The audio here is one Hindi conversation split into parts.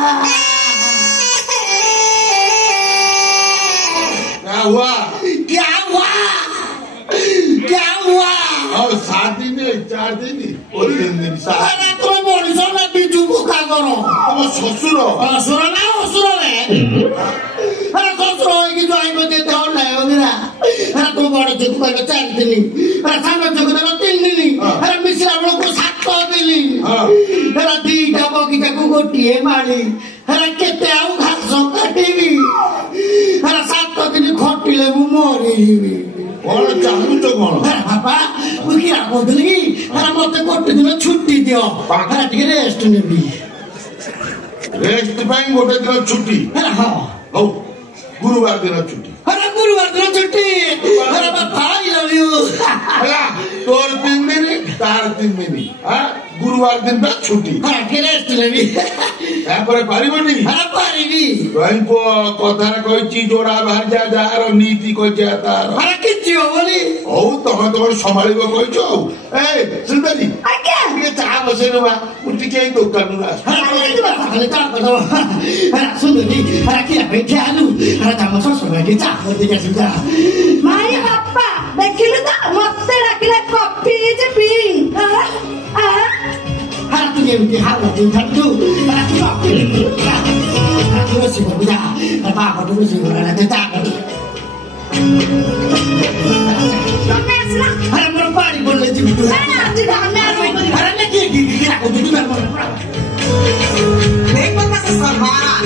क्या हुआ? क्या हुआ? क्या हुआ? और 7 दिन 4 दिन और 3 दिन अरे तुम मनीष ना बिजू को क्या करो? तुम শ্বশুর শ্বশুর না অসুর রে আরে শ্বশুর হয়ে কি জয় করতে দেও না ওরা আরে তো বড় যোগ করে 4 দিন আরে সামনে যোগ দেলো 3 দিন আরে মিশ্রা বড় 7 দিন আরে দিটা বগিটাକୁ ଗୋଟିଏ ମାଳି ଆରେ କେତେ ଆଉ ଘାସ କାଟିବି ଆରେ 7 ଦିନ ଖଟିଲେ ମୁଁ ମରିଯିବି କଣ ଚାହୁଁଛ କଣ? ଆରେ ବାପା ମୁଁ କି କହୁଥିଲି ଆରେ ମତେ ଗୋଟେ ଦିନ ଛୁଟି ଦିଅ ଆରେ ଟିକେ ରେଷ୍ଟ ନେବି ରେଷ୍ଟ ପାଇଁ ଗୋଟେ ଦିନ ଛୁଟି ଆରେ ହଁ ହଉ ଗୁରୁବାର ଦିନ ଛୁଟି अरे गुरुवार दिन छुट्टी अरे बाबा आई लव यू ହେଲା ତୋର 3 ଦିନ ତାର 3 ଦିନ ଗୁରୁବାର ଦିନ ଛୁଟି हाँ फिर रेस्ट लेबी ତାପରେ ପାରିବନି अरे पारिबी ଭାଇଙ୍କୁ କଥାରେ କହିଛି ଯୋଡା ଭାଜା ଯାହାର ନୀତି କହିଛି ତାର अरे किच्ची हो बोली ହଉ ତମେ ତମର ସମ୍ଭାଳିବ କହିଛ ଆଉ ଏ ସୁନ୍ଦରୀ आज्ञा ଟିକେ ଚା ବସେଇ ଦେବା ମୁଁ ଟିକେ ଏଇ ଦୋକାନରୁ ଆସ अरे अरे चा करो अरे सुंदरी अरे क्या बैठे आलू अरे तम ससुर के चा कर दे सुधा माई बापा देखिलु त मते डाकिला कॉफी जे पी अरे तू ये भी हाल दिन ठंडू अरे तू अरे तू से बुझा अरे बाबा तू से बोला ना चा कर अरे मेरा पानी बोल ले जी अरे मैं क्या को तू कर देख बाबा से सामान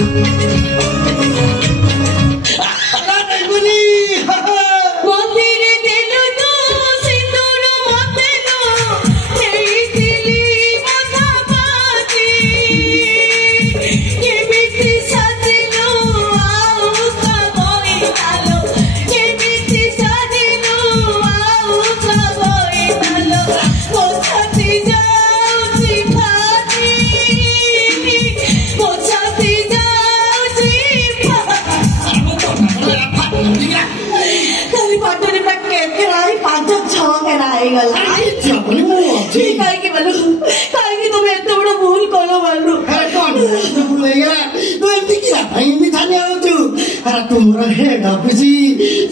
तुम्हारा हेड ऑफिस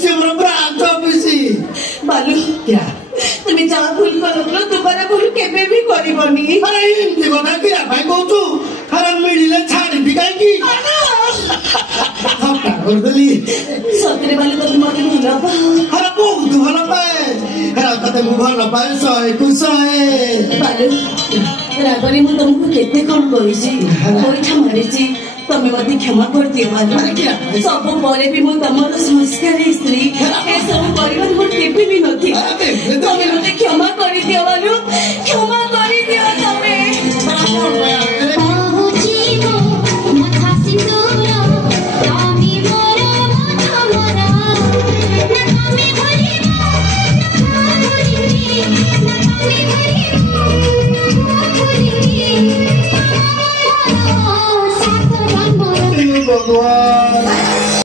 तुम्हारा ब्रांच ऑफिस बालू क्या तुम्हें जहाँ भूल करो दोबारा भूल केबे भी करिबनी अरे एमती कथा क्या भाई कहू अरे मिडिले छाड़ी बिकाई की थप्पा करदेली सतरे बालू तो मते भूल अरे बहुत भल पाए अरे तते मु भल पाए 100 को 100 बालू रागरे मु तुमको केते कौन करिछि परीक्षा मारिछि तमे मते क्षमा कर दियो बालू सब परे भी मु तमरो संस्कारी स्त्री ए सब परिवार मु केबे भी नथि अरे